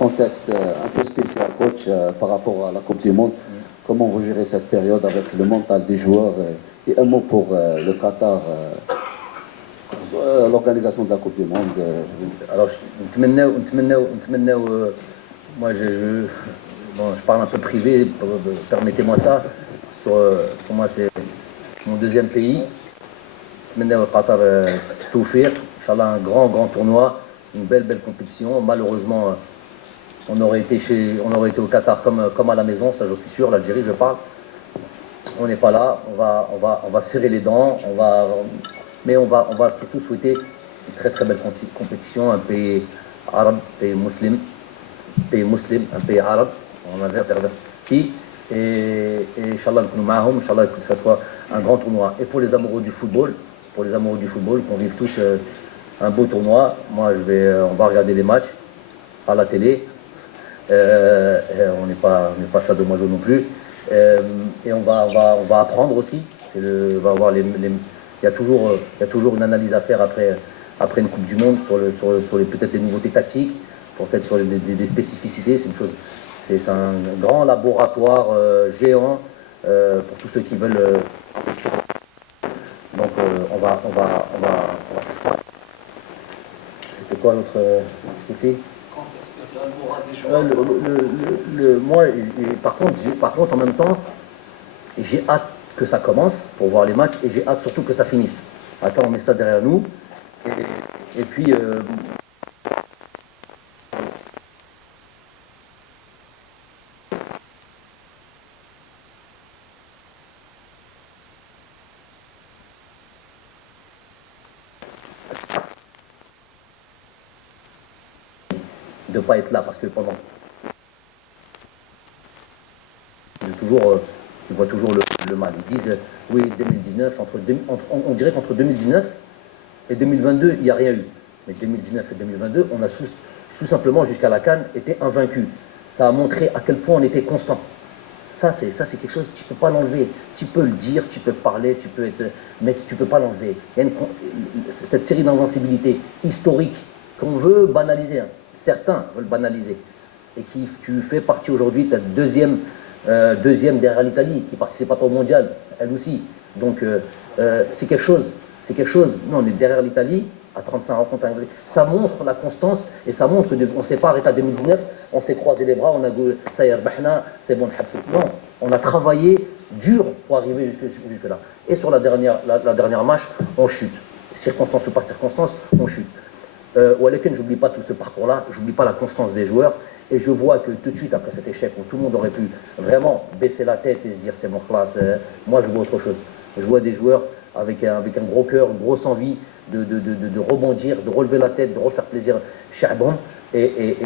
contexte un peu spécial, coach, par rapport à la Coupe du Monde. Comment vous gérez cette période avec le mental des joueurs et un mot pour le Qatar, l'organisation de la Coupe du Monde. Alors, moi bon, je parle un peu privé, permettez-moi ça. Pour moi, c'est mon deuxième pays. Nitmennaw Qatar Tawfiq, Inch'Allah, un grand tournoi, une belle compétition. Malheureusement, on aurait été au Qatar comme à la maison, ça j'en suis sûr, l'Algérie, je parle. On n'est pas là, on va serrer les dents, mais on va surtout souhaiter une très belle compétition, un pays arabe, un pays arabe, on averti, et Inch'Allah, Inch'Allah, il faut que ça soit un grand tournoi. Et pour les amoureux du football, qu'on vive tous un beau tournoi, moi on va regarder les matchs à la télé, on n'est pas sadomaso non plus. Et on va apprendre aussi. On va avoir il y a toujours une analyse à faire après une Coupe du Monde sur peut-être les nouveautés tactiques, peut-être sur des spécificités. C'est un grand laboratoire géant pour tous ceux qui veulent enrichir. Donc on va faire ça. C'était quoi l'autre côté? Moi, par contre, en même temps, j'ai hâte que ça commence pour voir les matchs et j'ai hâte surtout que ça finisse. Attends, on met ça derrière nous. Et puis, de ne pas être là parce que pendant. Ils voient toujours le mal. Ils disent, oui, 2019, on dirait qu'entre 2019 et 2022, il n'y a rien eu. Mais 2019 et 2022, on a tout simplement, jusqu'à la CAN, été invaincus. Ça a montré à quel point on était constant. Ça, c'est quelque chose, tu ne peux pas l'enlever. Tu peux le dire, tu peux parler, mais tu ne peux pas l'enlever. Cette série d'invincibilité historique qu'on veut banaliser, hein. Certains veulent banaliser, et tu fais partie aujourd'hui de la deuxième derrière l'Italie, qui ne participe pas au mondial, elle aussi. Donc c'est quelque chose. Nous, on est derrière l'Italie, à 35 rencontres. Ça montre la constance, et ça montre qu'on ne s'est pas arrêté à 2019, on s'est croisé les bras, on a dit, ça y est, c'est bon, non, on a travaillé dur pour arriver jusque là. Et sur la dernière match, on chute. Circonstance ou pas circonstance, on chute. Waleken, j'oublie pas tout ce parcours-là, j'oublie pas la constance des joueurs, et je vois que tout de suite après cet échec où tout le monde aurait pu vraiment baisser la tête et se dire c'est mon classe, moi je vois autre chose. Je vois des joueurs avec un gros cœur, une grosse envie de rebondir, de relever la tête, de refaire plaisir Charbon et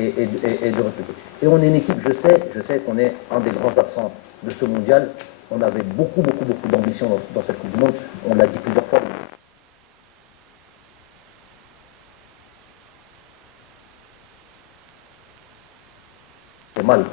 on est une équipe, je sais qu'on est un des grands absents de ce mondial. On avait beaucoup d'ambition dans cette Coupe du Monde, on l'a dit plusieurs fois. Mal.